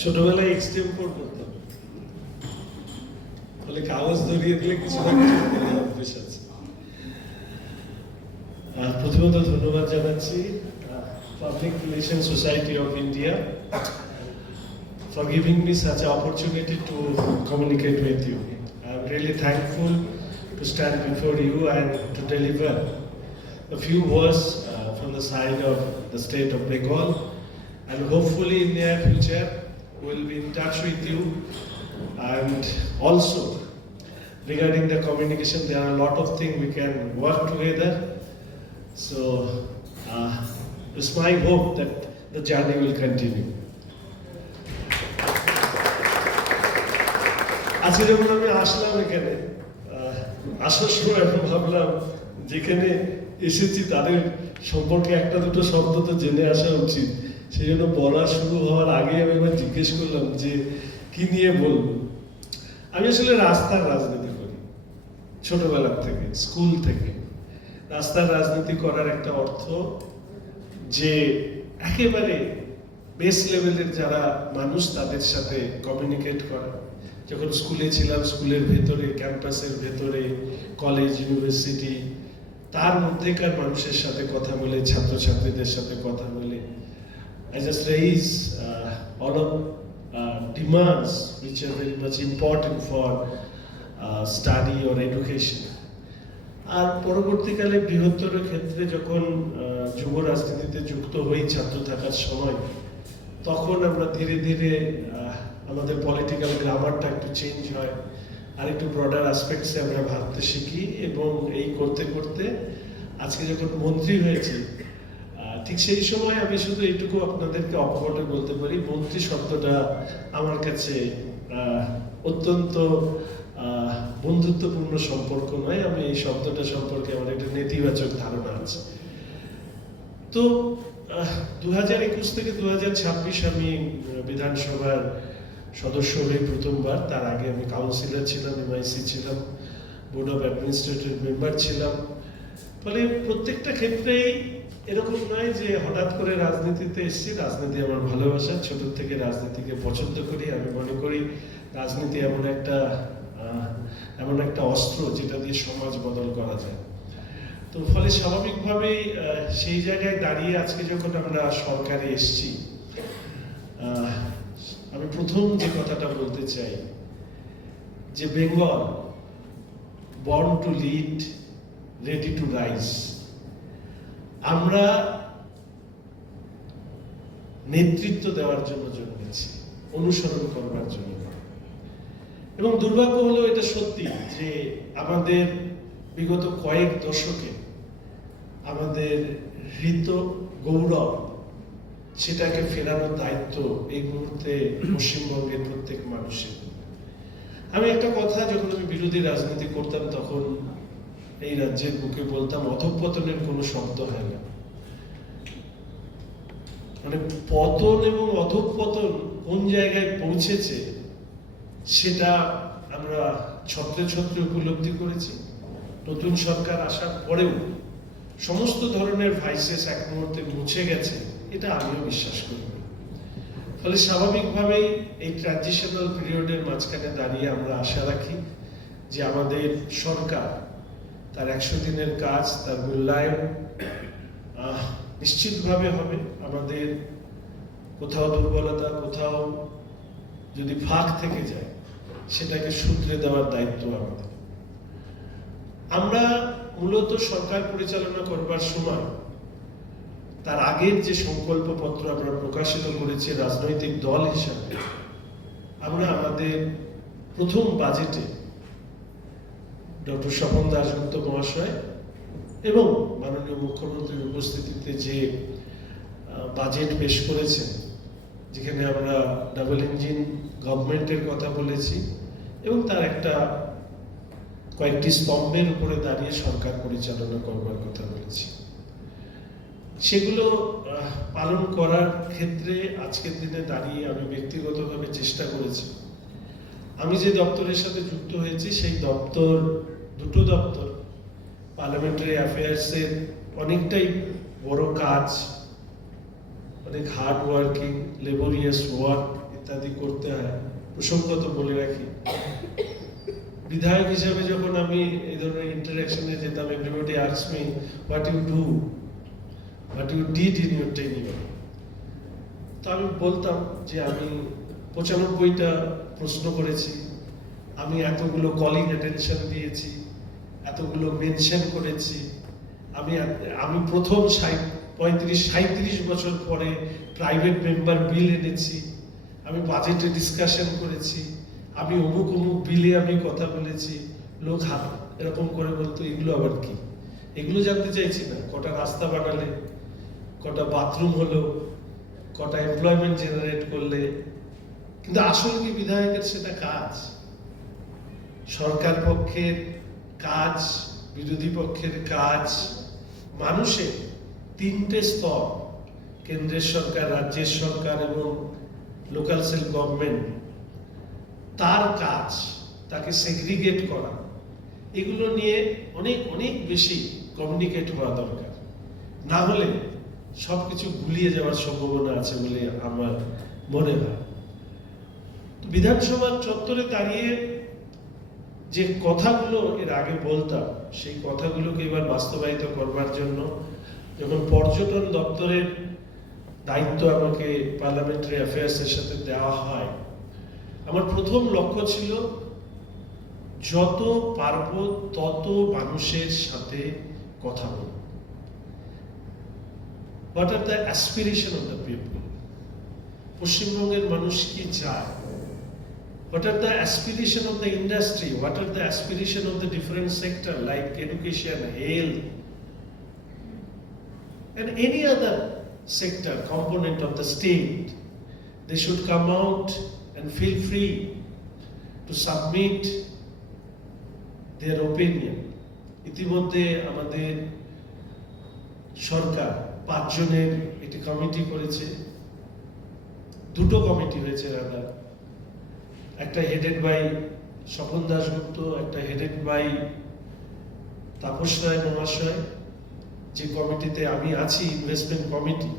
ছোটবেলায় এক্সটেম্পোর করতাম, ফলে কাগজ ধরিয়ে দিলে কিছু না কিছু করে অভ্যেস আছে। প্রথমত ধন্যবাদ জানাচ্ছি public relation society of India for giving me such an opportunity to communicate with you. I'm really thankful to stand before you and to deliver a few words from the side of the state of Bengal, and hopefully in the near future we'll be in touch with you. And also regarding the communication, there are a lot of things we can work together. So it's my hope that the journey will continue. আজকে যখন আমি আসলাম এখানে, আসার সময় আমি ভাবলাম যেখানে এসেছি তাদের সম্পর্কে একটা দুটো শব্দ তো জেনে আসা উচিত। সেই জন্য বলা শুরু হওয়ার আগে আমি এবার জিজ্ঞেস করলাম যে কি নিয়ে বলবো। আমি আসলে রাস্তার রাজনীতি করি ছোটবেলার থেকে, স্কুল থেকে। রাস্তার রাজনীতি করার একটা অর্থ যে একেবারে বেস লেভেলের যারা মানুষ তাদের সাথে কমিউনিকেট করা। যখন স্কুলে ছিলাম, স্কুলের ভেতরে, ক্যাম্পাসের ভেতরে, কলেজ, ইউনিভার্সিটি, তার মধ্যেকার মানুষের সাথে কথা বলে, ছাত্রছাত্রীদের সাথে কথা বলে, I just raise all of demands which are very much important for study or education. আর পরবর্তীকালে বৃহত্তর ক্ষেত্রে যখন যুব রাজনীতিতে যুক্ত হই ছাত্র থাকার সময়, তখন আমরা ধীরে ধীরে আমাদের পলিটিক্যাল গ্রামারটা একটু চেঞ্জ হয়, আর একটু ব্রডার অ্যাসপেক্টসে আমরা ভাবতে শিখি। এবং এই করতে করতে আজকে যখন মন্ত্রী হয়েছি, ঠিক সেই সময় আমি শুধু এইটুকু আপনাদেরকে অকপটে বলতে পারি, মন্ত্রী শব্দটা আমার কাছে অত্যন্ত বন্ধুত্বপূর্ণ সম্পর্ক নয়। আমি এই শব্দটা সম্পর্কে আমার একটা নেতিবাচক ধারণা আছে। তো 2021 থেকে 2026 আমি বিধানসভার সদস্য হয়ে প্রথমবার। তার আগে আমি কাউন্সিলর ছিলাম, এমআইসি ছিলাম, বোর্ড অফ অ্যাডমিনিস্ট্রেটিভ মেম্বার ছিলাম। ফলে প্রত্যেকটা ক্ষেত্রেই এরকম নয় যে হঠাৎ করে রাজনীতিতে এসেছি। রাজনীতি আমার ভালোবাসা, ছোট থেকে রাজনীতিকে পছন্দ করি। আমি মনে করি রাজনীতি এমন একটা অস্ত্র যেটা দিয়ে সমাজ বদল করা যায়। তো ফলে স্বাভাবিকভাবেই সেই জায়গায় দাঁড়িয়ে আজকে যখন আমরা সরকারে এসেছি, আমি প্রথম যে কথাটা বলতে চাই যে Bengal born to lead, ready to rise. আমরা নেতৃত্ব দেওয়ার জন্য জন্মেছি, অনুসরণ করবার জন্য। এবং দুর্ভাগ্য হলো এটা সত্যি যে আমাদের বিগত কয়েক দশকে আমাদের হৃত গৌরব, সেটাকে ফেরানোর দায়িত্ব এই মুহূর্তে পশ্চিমবঙ্গের প্রত্যেক মানুষের। আমি একটা কথা, যখন আমি বিরোধী রাজনীতি করতাম তখন এই রাজ্যের বুকে বলতাম, অধঃপতনের কোনো শব্দ হয় না। মানে পতন এবং অধঃপতন কোন জায়গায় পৌঁছেছে সেটা আমরা ছত্রে ছত্রে উপলব্ধি করেছি। নতুন সরকার আসার পরেও সমস্ত ধরনের ভাইসেস এক মুহূর্তে মুছে গেছে, এটা আমিও বিশ্বাস করি। ফলে স্বাভাবিকভাবেই এই ট্রানজিশনাল পিরিয়ডের মাঝখানে দাঁড়িয়ে আমরা আশা রাখি যে আমাদের সরকার তার 100 দিনের কাজ, তার মূল্যায়ন নিশ্চিতভাবে হবে। আমাদের কোথাও দুর্বলতা, কোথাও যদি ফাঁক থেকে যায়, সেটাকে শুধরে দেওয়ার দায়িত্ব আমাদের। আমরা মূলত সরকার পরিচালনা করবার সময় তার আগের যে সংকল্পপত্র আমরা প্রকাশিত করেছি রাজনৈতিক দল হিসাবে, আমরা আমাদের প্রথম বাজেটে ডক্টর স্বপন দাশগুপ্ত মহাশয় এবং মাননীয় মুখ্যমন্ত্রীর উপস্থিতিতে যে বাজেট পেশ করেছেন, যেখানে আমরা ডাবল ইঞ্জিন গভর্নমেন্টের কথা বলেছি এবং তার কয়েকটি স্তম্ভের উপরে দাঁড়িয়ে সরকার পরিচালনা করবার কথা বলেছি। সেগুলো পালন করার ক্ষেত্রে আজকের দিনে দাঁড়িয়ে আমি ব্যক্তিগতভাবে চেষ্টা করেছি। আমি যে দপ্তরের সাথে যুক্ত হয়েছি সেই দুটো দপ্তর পার্লামেন্টারি অ্যাফেয়ার্সের অনেকটাই বড় কাজ, অনেক হার্ড ওয়ার্কিং, লেবোরিয়াস ওয়ার্ক ইত্যাদি করতে হয়। প্রসঙ্গত বলে রাখি, বিধায়ক হিসেবে যখন আমি এই ধরনের ইন্টারাকশনে যেতাম, everybody asks me what you do, what you did in your tenure. তো আমি বলতাম যে আমি 95টা প্রশ্ন করেছি, আমি এতগুলো কলিং অ্যাটেনশন দিয়েছি, এতগুলো মেনশন করেছি, আমি প্রথম 35-37 বছর পরে প্রাইভেট মেম্বার বিল এনেছি, আমি বাজেটে ডিসকাশন করেছি, আমি অমুক অমুক বিলে আমি কথা বলেছি। লোক হাত এরকম করে বলতো, এগুলো আবার কি? এগুলো জানতে চাইছি না। কটা রাস্তা বানালে, কটা বাথরুম হলো, কটা এমপ্লয়মেন্ট জেনারেট করলে। কিন্তু আসলে কি বিধায়কের সেটা কাজ? সরকার পক্ষের কাজ, বিরোধী পক্ষের কাজ, মানুষের 3টে স্তর, কেন্দ্রের সরকার, রাজ্যের সরকার এবং লোকাল সেলফ গভর্নমেন্ট, তার কাজ তাকে সেগ্রিগেট করা, এগুলো নিয়ে অনেক অনেক বেশি কমিউনিকেট হওয়া দরকার। না হলে সবকিছু গুলিয়ে যাওয়ার সম্ভাবনা আছে বলে আমার মনে হয়। বিধানসভার চত্বরে দাঁড়িয়ে যে কথাগুলো এর আগে বলতাম, সেই কথাগুলোকে এবার বাস্তবায়িত করবার জন্য যখন পর্যটন দপ্তরের দায়িত্ব আমাকে পার্লামেন্টারি অ্যাফেয়ার্সের সাথে দেওয়া হয়, আমার প্রথম লক্ষ্য ছিল যত পারবো তত মানুষের সাথে কথা বলব। What are the aspiration of the people? পশ্চিমবঙ্গের মানুষ কি চায়? What are the aspiration of the industry? What are the aspiration of the different sector like education, health, and any other sector component of the state? They should come out and feel free to submit their opinion. ইতিমধ্যে আমাদের সরকার 5 জনের একটি committee করেছে, 2টো committee হয়েছে রাদা, একটা headed by Swapan Dasgupta, একটা headed by Tapas Roy মহাশয়। যে কমিটিতে আমি আছি, ইনভেস্টমেন্ট কমিটি,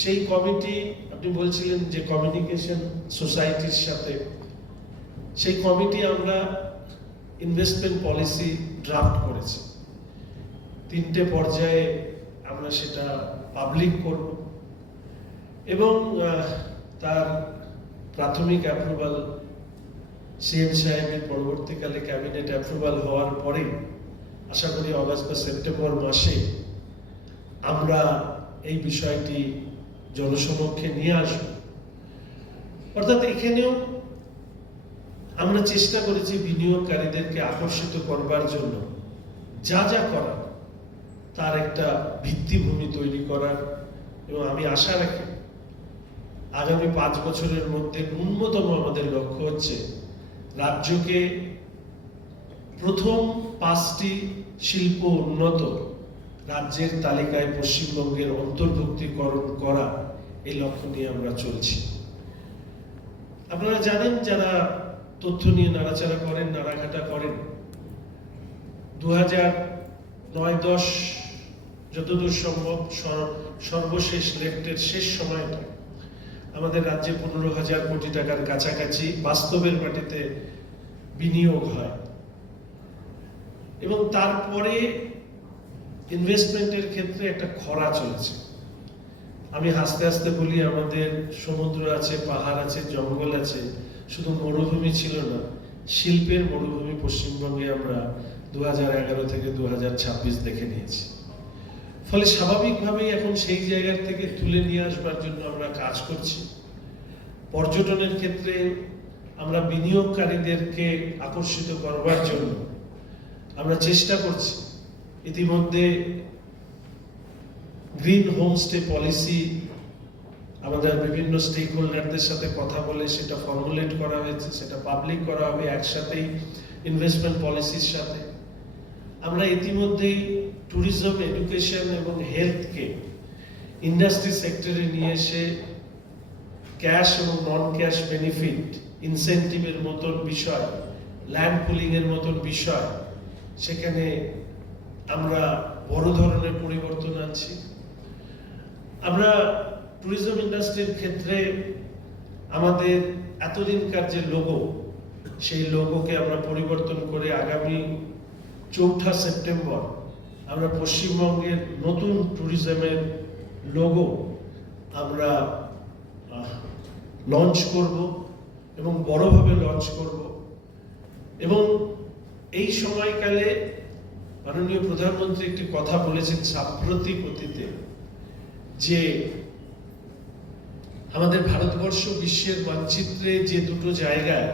সেই কমিটি আপনি বলছিলেন যে কমিউনিকেশন সোসাইটির সাথে, সেই কমিটি আমরা ইনভেস্টমেন্ট পলিসি ড্রাফট করেছি। 3টে পর্যায়ে আমরা সেটা পাবলিক করব এবং তার প্রাথমিক অ্যাপ্রুভাল সিএম সাহেবের, পরবর্তীকালে ক্যাবিনেট অ্যাপ্রুভাল হওয়ার পরে আশা করি অগাস্ট বা সেপ্টেম্বর মাসে আমরা এই বিষয়টি জনসমক্ষে নিয়ে আসব। অর্থাৎ এখানেও আমরা চেষ্টা করেছি বিনিয়োগকারীদেরকে আকর্ষিত করবার জন্য যা যা করার তার একটা ভিত্তিভূমি তৈরি করার, এবং আমি আশা রাখি আগামী 5 বছরের মধ্যে ন্যূনতম আমাদের লক্ষ্য হচ্ছে রাজ্যকে প্রথম 5টি শিল্প উন্নত রাজ্যের তালিকায় পশ্চিমবঙ্গের অন্তর্ভুক্তিকরণ করা। এই লক্ষ্য নিয়ে আমরা চলছি। আপনারা জানেন, যারা তথ্য নিয়ে নাড়াচাড়া করেন, নাড়াঘাটা করেন, 2009-10 যতদূর সম্ভব সর্বশেষ লেফটের শেষ সময়টা আমাদের রাজ্যে 15,000 কোটি টাকার কাছাকাছি বাস্তবের মাটিতে বিনিয়োগ হয়, এবং তারপরে ইনভেস্টমেন্টের ক্ষেত্রে একটা খরা চলছে। আমি হাসতে হাসতে বলি, আমাদের সমুদ্র আছে, পাহাড় আছে, জঙ্গল আছে, শুধু মরুভূমি ছিল না, শিল্পের মরুভূমি পশ্চিমবঙ্গে আমরা 2011 থেকে 2026 দেখে নিয়েছি। ফলে স্বাভাবিকভাবেই এখন সেই জায়গা থেকে তুলে নিয়ে আসবার জন্য আমরা কাজ করছি। পর্যটনের ক্ষেত্রে আমরা বিনিয়োগকারীদেরকে আকর্ষিত করবার জন্য আমরা চেষ্টা করছি। ইতিমধ্যে গ্রিন হোমস্টে পলিসি আমাদের বিভিন্ন স্টেক হোল্ডারদের সাথে কথা বলে সেটা ফর্মুলেট করা হয়েছে, সেটা পাবলিক করা হবে একসাথেই ইনভেস্টমেন্ট পলিসির সাথে। আমরা ইতিমধ্যেই ট্যুরিজম, এডুকেশন এবং হেলথকে ইন্ডাস্ট্রি সেক্টরে নিয়ে এসে ক্যাশ এবং নন ক্যাশ বেনিফিট, ইনসেন্টিভের মতন বিষয়, ল্যান্ড পুলিং এর মতন বিষয়, সেখানে আমরা বড় ধরনের পরিবর্তন আনছি। আমরা ট্যুরিজম ইন্ডাস্ট্রির ক্ষেত্রে আমাদের এতদিনকার যে লোগো, সেই লোগোকে আমরা পরিবর্তন করে আগামী 4 সেপ্টেম্বর আমরা পশ্চিমবঙ্গের নতুন ট্যুরিজমের লোগো আমরা লঞ্চ করব এবং বড়ভাবে লঞ্চ করব। এবং এই সময়কালে মাননীয় প্রধানমন্ত্রী একটি কথা বলেছেন সাম্প্রতিক অতীতে, যে আমাদের ভারতবর্ষ বিশ্বের মানচিত্রে যে দুটো জায়গায়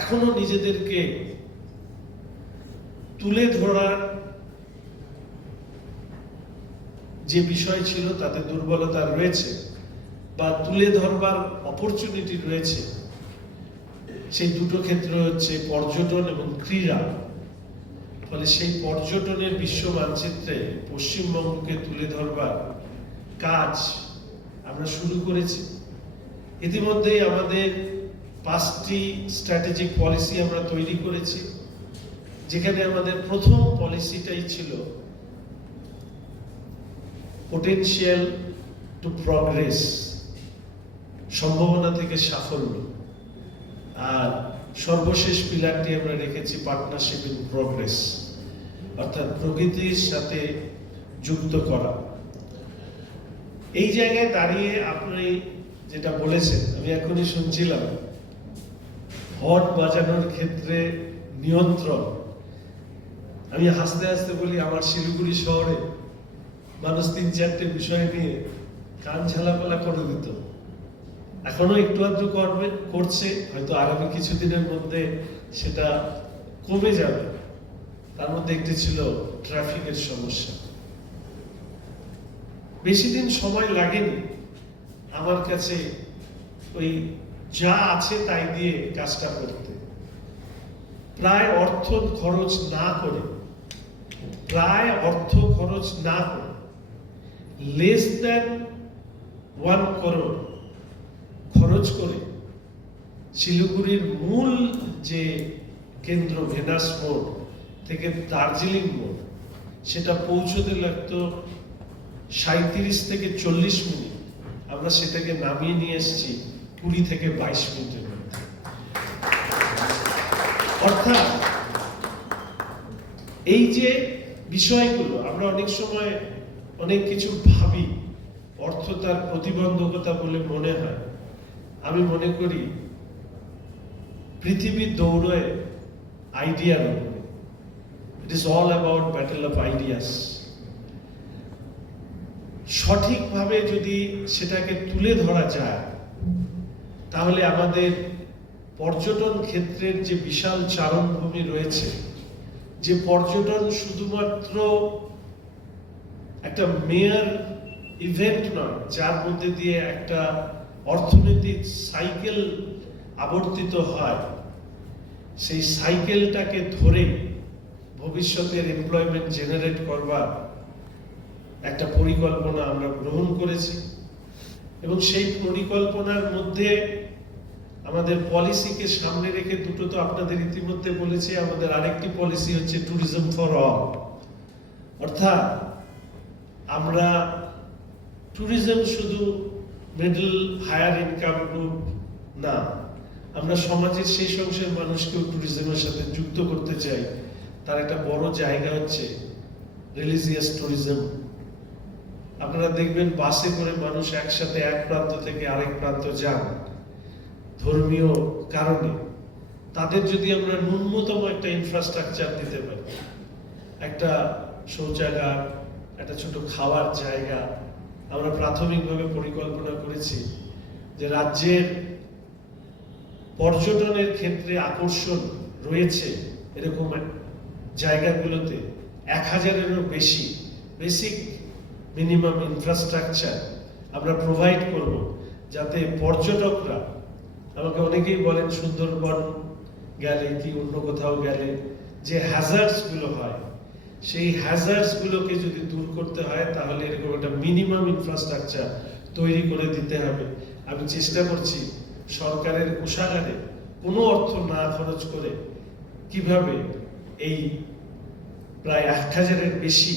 এখনো নিজেদেরকে তুলে ধরার যে বিষয় ছিল তাতে দুর্বলতা রয়েছে বা তুলে ধরবার অপরচুনিটি রয়েছে, সেই দুটো ক্ষেত্র হচ্ছে পর্যটন এবং ক্রীড়া। ফলে সেই পর্যটনের বিশ্ব মানচিত্রে পশ্চিমবঙ্গকে তুলে ধরবার কাজ আমরা শুরু করেছি। ইতিমধ্যেই আমাদের 5টি স্ট্র্যাটেজিক পলিসি আমরা তৈরি করেছি, যেখানে আমাদের প্রথম পলিসিটাই ছিল পোটেনশিয়াল টু প্রগ্রেস, সম্ভাবনা থেকে সাফল্য। আর সর্বশেষ পিলারটি আমরা রেখেছি পার্টনারশিপ ইন প্রগ্রেস, অর্থাৎ প্রকৃতির সাথে যুক্ত করা। এই জায়গায় দাঁড়িয়ে আপনি যেটা বলেছেন, আমি এখনই শুনছিলাম, হর্ন বাজানোর ক্ষেত্রে নিয়ন্ত্রণ। আমি হাসতে হাসতে বলি, আমার শিলিগুড়ি শহরে মানুষ 3-4টে বিষয় নিয়ে কান ঝালাপালা করে দিত, এখনো একটু আধটু করছে, হয়তো আগামী কিছুদিনের মধ্যে সেটা কমে যাবে। তার মধ্যে একটি ছিল ট্রাফিকের সমস্যা। বেশি দিন সময় লাগেনি আমার কাছে ওই যা আছে তাই দিয়ে কাজটা করতে, প্রায় অর্থ খরচ না করে লেস দ্যান 1 crore খরচ করে শিলিগুড়ির মূল যে কেন্দ্র ভেনাস মোড় থেকে দার্জিলিং মোড়, সেটা পৌঁছতে লাগতো 37 থেকে 40 মিনিট। আমরা সেটাকে নামিয়ে নিয়ে এসেছি 20 থেকে 22 মিনিটের মধ্যে। অর্থাৎ এই যে বিষয়গুলো, আমরা অনেক সময় অনেক কিছু ভাবি, অর্থ তার প্রতিবন্ধকতা বলে মনে হয়। আমি মনে করি পৃথিবী দৌড়ে আইডিয়ার উপরে। It is all about battle of ideas. সঠিকভাবে যদি সেটাকে তুলে ধরা যায়, তাহলে আমাদের পর্যটন ক্ষেত্রের যে বিশাল চারণভূমি রয়েছে, যে পর্যটন শুধুমাত্র একটা মেয়ার ইভেন্ট নয়, যার মধ্যে দিয়ে একটা অর্থনৈতিক সাইকেল আবর্তিত হয়, সেই সাইকেলটাকে ধরে ভবিষ্যতের এমপ্লয়মেন্ট জেনারেট করবার একটা পরিকল্পনা আমরা গ্রহণ করেছি। এবং সেই পরিকল্পনার মধ্যে আমাদের পলিসিকে সামনে রেখে দুটো তো আপনাদের ইতিমধ্যে বলেছি, আমাদের আরেকটি পলিসি হচ্ছে ট্যুরিজম ফর অল। অর্থাৎ আমরা ট্যুরিজম শুধু মিডল হায়ার ইনকাম গ্রুপ না, আমরা সমাজের সেই অংশের মানুষকেও ট্যুরিজমের সাথে যুক্ত করতে চাই। তার একটা বড় জায়গা হচ্ছে রিলিজিয়াস ট্যুরিজম। আপনারা দেখবেন বাসে করে মানুষ একসাথে এক প্রান্ত থেকে আরেক প্রান্ত যান ধর্মীয় কারণে। তাদের যদি আমরা ন্যূনতম একটা ইনফ্রাস্ট্রাকচার দিতে পারি, একটা শৌচাগার, একটা ছোট খাওয়ার জায়গা, আমরা প্রাথমিকভাবে পরিকল্পনা করেছি যে রাজ্যের পর্যটনের ক্ষেত্রে আকর্ষণ রয়েছে এরকম জায়গাগুলোতে 1000-এরও বেশি বেসিক মিনিমাম ইনফ্রাস্ট্রাকচার আমরা প্রোভাইড করব, যাতে পর্যটকরা, আমাকে অনেকেই বলেন সুন্দরবন গেলে কি অন্য কোথাও গেলে যে হ্যাজার্ডস গুলো হয়, সেই হ্যাজার্ডস গুলোকে যদি দূর করতে হয়, তাহলে এরকম একটা মিনিমাম ইনফ্রাস্ট্রাকচার তৈরি করে দিতে হবে। আমি চেষ্টা করছি সরকারের কোষাগারে কোনো অর্থ না খরচ করে কিভাবে এই প্রায় 1000-এর বেশি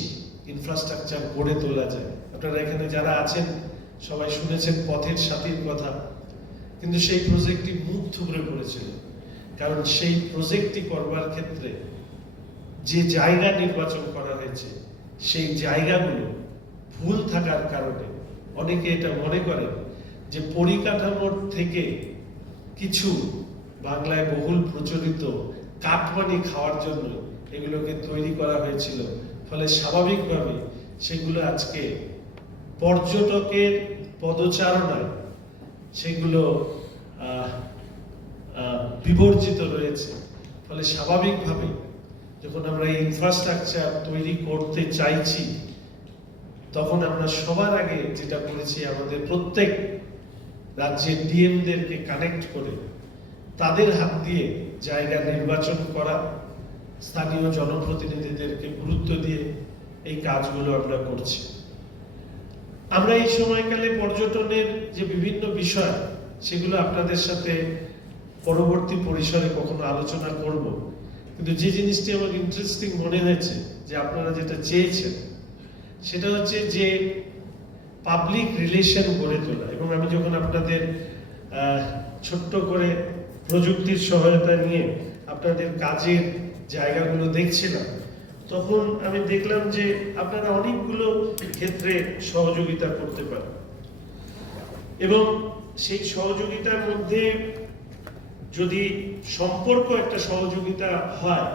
ইনফ্রাস্ট্রাকচার গড়ে তোলা যায়। আপনারা এখানে যারা আছেন সবাই শুনেছেন পথের সাথীর কথা, কিন্তু সেই প্রজেক্টটি মুখ থুবড়ে পড়েছিল, কারণ সেই প্রজেক্টটি করবার ক্ষেত্রে যে জায়গা নির্বাচন করা হয়েছে সেই জায়গাগুলো ভুল থাকার কারণে অনেকে এটা মনে করেন যে পরিকাঠামোর থেকে কিছু বাংলায় বহুল প্রচলিত কাটমানি খাওয়ার জন্য এগুলোকে তৈরি করা হয়েছিল। ফলে স্বাভাবিকভাবে সেগুলো আজকে পর্যটকের পদচারণায় সেগুলো বিবর্জিত রয়েছে। ফলে স্বাভাবিকভাবে যখন আমরা এই ইনফ্রাস্ট্রাকচার তৈরি করতে চাইছি, তখন আমরা সবার আগে যেটা করেছি, আমাদের প্রত্যেক রাজ্যের ডিএমদেরকে কানেক্ট করে তাদের হাত দিয়ে জায়গা নির্বাচন করা, স্থানীয় জনপ্রতিনিধিদেরকে গুরুত্ব দিয়ে এই কাজগুলো আমরা করছি। আমরা এই সময়কালে পর্যটনের যে বিভিন্ন বিষয় সেগুলো আপনাদের সাথে পরবর্তী পরিসরে কখনো আলোচনা করব, কিন্তু যে জিনিসটি আমার ইন্টারেস্টিং মনে হয়েছে যে আপনারা যেটা চেয়েছেন সেটা হচ্ছে যে পাবলিক রিলেশন গড়ে তোলা। এবং আমি যখন আপনাদের ছোট্ট করে প্রযুক্তির সহায়তা নিয়ে আপনাদের কাজের জায়গাগুলো দেখছিলাম, তখন আমি দেখলাম যে আপনারা অনেকগুলো ক্ষেত্রে সহযোগিতা করতে পারেন, এবং সেই সহযোগিতার মধ্যে যদি সম্পর্ক একটা সহযোগিতা হয়,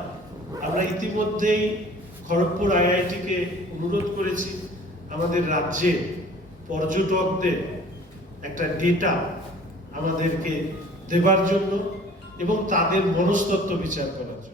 আমরা ইতিমধ্যেই খড়গপুর আইআইটিকে অনুরোধ করেছি আমাদের রাজ্যে পর্যটকদের একটা ডেটা আমাদেরকে দেবার জন্য এবং তাদের মনস্তত্ত্ব বিচার করার জন্য।